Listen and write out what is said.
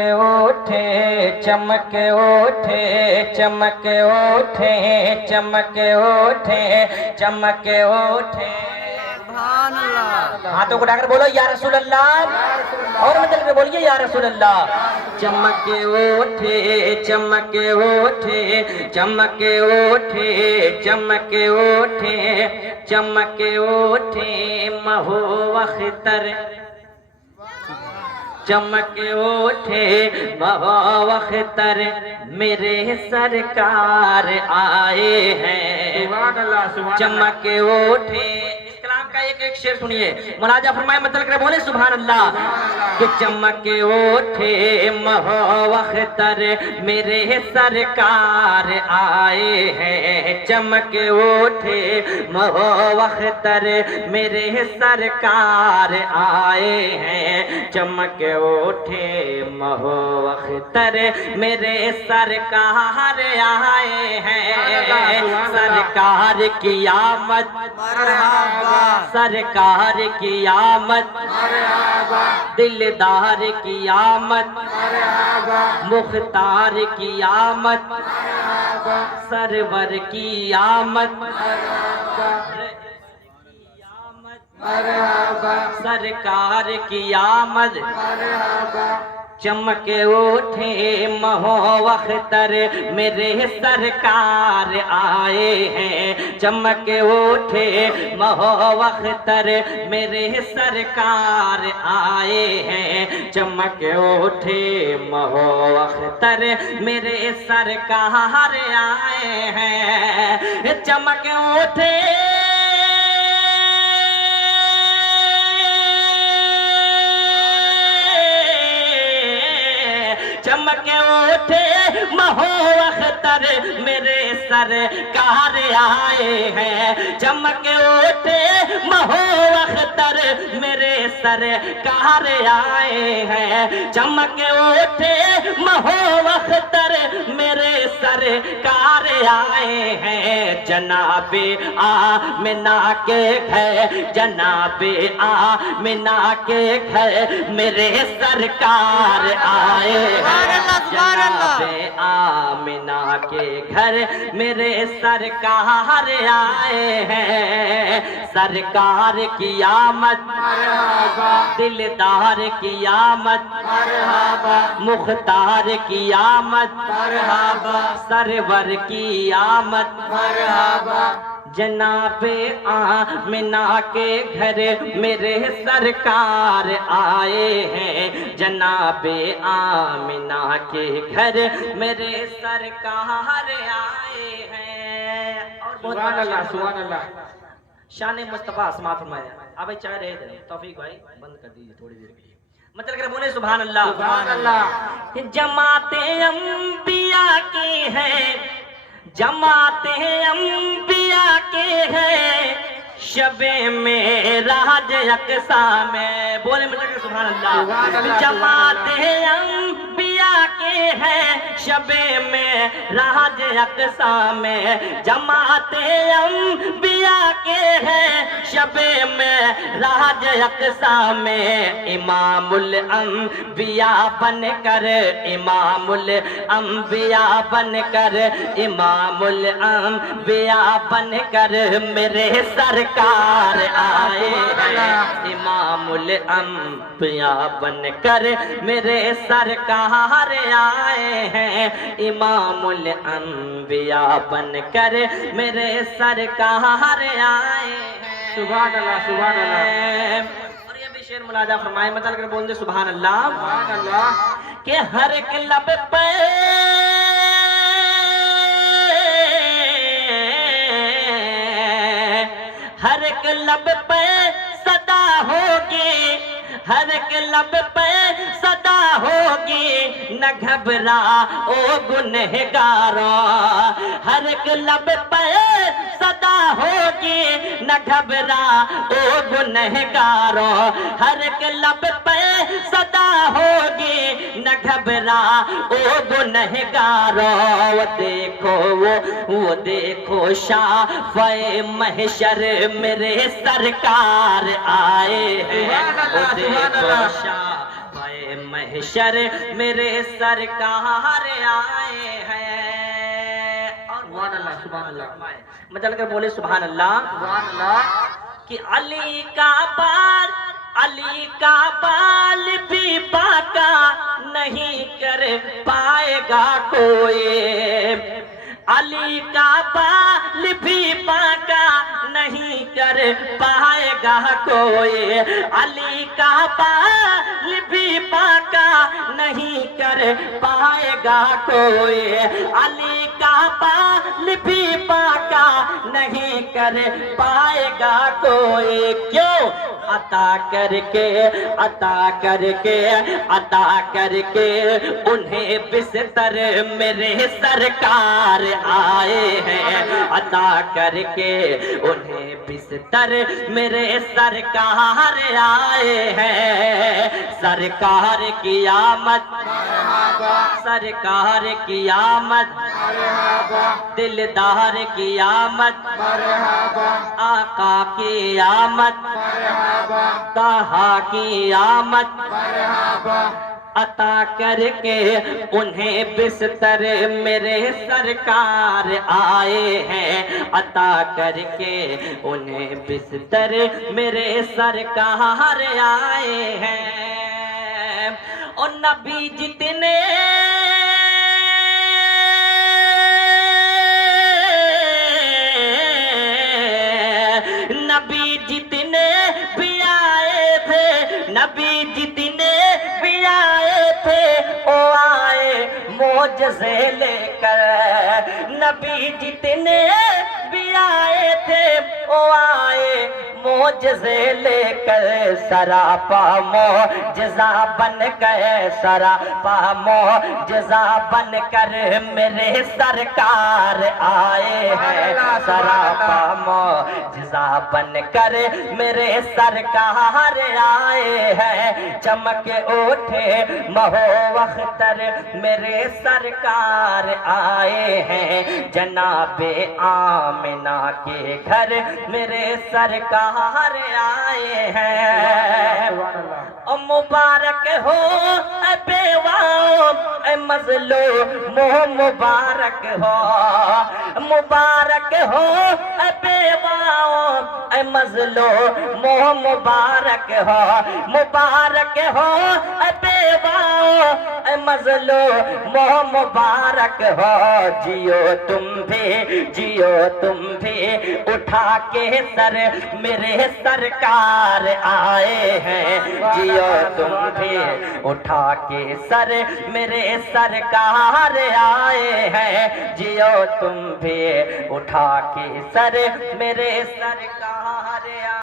اٹھے چمک اٹھے چمک اٹھے چمک اٹھے چمک اٹھے سبحان اللہ۔ ہاتھوں کو اٹھا کر بولو یا رسول اللہ، اور مطلب کہ بولیے یا رسول اللہ۔ چمک اٹھے چمک اٹھے چمک اٹھے چمک اٹھے چمک اٹھے مہو اختر، چمک اٹھے مہو اختر میرے سرکار آئے ہیں۔ چمک اٹھے، اس کلام کا ایک شعر سنیے، مراجعہ فرمائے مطلب کرے بولے سبحان اللہ۔ کہ چمک اٹھے مہو اختر میرے سرکار آئے ہیں۔ چمک اٹھے مہو اختر میرے سرکار آئے ہیں۔ چمک اٹھے مہو اختر میرے سرکار آئے ہیں۔ سرکار کی آمد، سرکار کی آمد، دلدار کی آمد، مختار کی آمد، سرور کی آمد، سرکار کی آمد۔ چمک اٹھے مہو اختر میرے سرکار آئے ہیں۔ چمک اٹھے مہو اختر میرے سرکار آئے ہیں۔ چمک اٹھے مہو اختر میرے سرکار آئے ہیں۔ چمک اٹھے چمک اٹھے مہو اختر میرے سرکار آئے ہیں۔ چمک اٹھے مہو اختر میرے سرکار آئے ہیں۔ چمک اٹھے مہو اختر میرے سرکار آئے ہیں۔ جناب آمنہ کے گھر، جناب آمنہ کے گھر میرے سرکار آئے ہیں۔ جناب آمنہ کے گھر میرے سرکار آئے ہیں۔ سرکار کی آمد، دلدار کی آمد، مختار کی آمد، سرور کی آمد۔ جناب آمنہ کے گھر میرے سرکار آئے ہیں۔ جناب آمنہ کے گھر میرے سرکار آئے ہیں۔ سبحان اللہ سبحان اللہ۔ شان مصطفیٰ سماعت فرمائے۔ آپ بھائی چاہ رہے تھے، توفیق بھائی بند کر دیجیے تھوڑی دیر کے لیے، مطلب کہ بولے سبحان اللہ سبحان اللہ۔ جماعت انبیاء کی ہے، جماعت انبیاء کے ہے، شب معراج اقصیٰ میں، بولے مطلب کہ سبحان اللہ۔ جماعت انبیاء کے ہے، شب معراج اقصیٰ میں، جماعت انبیاء کے ہے، شب معراج اقصیٰ میں، امام الانبیاء بن کر، امام الانبیاء بن کر، امام الانبیاء بن کر میرے سرکار آئے ہیں۔ امام الانبیاء بن کر میرے سرکار آئے ہیں۔ امام الانبیاء بن کر میرے سرکار آئے ہیں۔ سبحان اللہ سبحان اللہ۔ اور یہ بھی شعر ملاحظہ فرمائے، مطلب کر بول دے سبحان اللہ۔ سبحان اللہ۔ کہ ہر ایک لب پہ ہر ایک لب پہ صدا ہوگی، ہر ایک لب پہ صدا ہوگی، نہ گھبرا او گنہگاروں، ہر ایک لب پہ صدا ہوگی، نہ گھبرا او گنہگاروں، ہر ایک لب پہ صدا ہوگی، نہ گھبرا او گنہگاروں۔ وہ دیکھو وہ دیکھو شافع محشر میرے سرکار آئے ہیں۔ وہ دیکھو شافع محشر میرے سرکار آئے ہیں. اور سبحان اللہ سبحان اللہ مچل کر بولے سبحان اللہ. سبحان اللہ. کہ علی کا بال بھی پاکا نہیں کر پائے گا کوئی. علی کا بال بھی پاکا نہیں کر پائے گا کوئی. علی کا بال بھی پاکا نہیں کر پائے گا کوئی. علی کا بال بھی پاکا نہیں کر پائے گا کوئی. کیوں؟ عطا کر کے انہیں بستر میرے سرکار آئے ہیں. عطا کر کے انہیں بستر میرے سرکار آئے ہیں. سرکار کی آمد، سرکار کی آمد، دلدار کی آمد، آقا کی آمد، طہا کی آمد. عطا کر کے انہیں بستر میرے سرکار آئے ہیں. عطا کر کے انہیں بستر میرے سرکار آئے ہیں. اور نبی جتنے نبی جتنے بھی آئے تھے وہ آئے معجزے لے کر. نبی جتنے بھی آئے تھے وہ آئے معجزے لے کر. سراپا معجزہ بن گئے، سراپا معجزہ بن کر میرے سرکار آئے ہیں. سراپا معجزہ بن کر میرے سرکار آئے ہیں. چمک اٹھے مہو اختر میرے سرکار آئے ہیں. جناب آمنہ کے گھر میرے سرکار آئے ہیں. مبارک ہو اے بیواؤں اے مظلوموں، مبارک ہو، مبارک ہو اے بیواؤں اے مظلوموں، مبارک ہو، مبارک ہو اے بیواؤں اے مظلوموں، مبارک ہو. جیو تم بھی اٹھا کے سر میرے سرکار آئے ہیں. جیو تم بھی اٹھا کے سر میرے سرکار آئے ہیں. جیو تم بھی اٹھا کے سر میرے سرکار